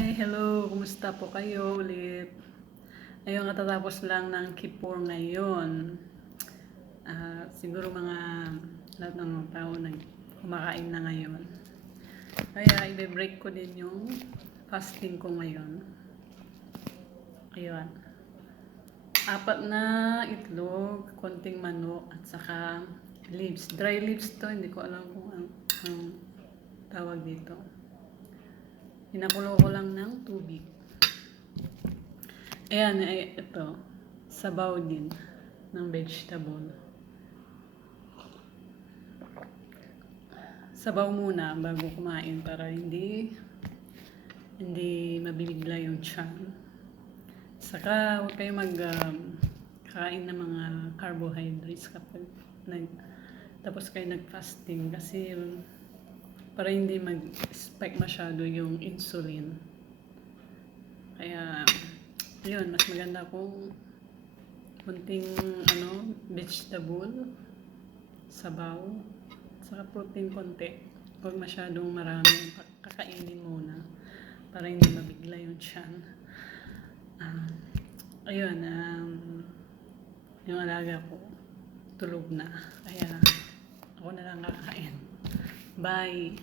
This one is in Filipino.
Hi! Hello! Kumusta po kayo ulit? Ayun, katatapos lang ng Kippur ngayon. Siguro lahat ng mga tao kumakain na ngayon. Kaya i-break ko din yung fasting ko ngayon. Ayun. 4 na itlog, konting manok, at saka leaves. Dry leaves to, hindi ko alam kung ang tawag dito. Pinakulo ko lang ng tubig. Ayan, ito. Sabaw din ng vegetable. Sabaw muna bago kumain para hindi mabibigla yung tiyan. Saka huwag kayo kain ng mga carbohydrates kapag tapos kayo nag-fasting kasi para hindi mag-spike masyado yung insulin. Kaya yun, mas maganda kung kunting vegetable, sabaw, saka protein konti. Huwag masyadong marami, kakainin muna para hindi mabigla yung tiyan. Ayun, yung alaga ko tulog na, kaya ako na lang kakain. Bye!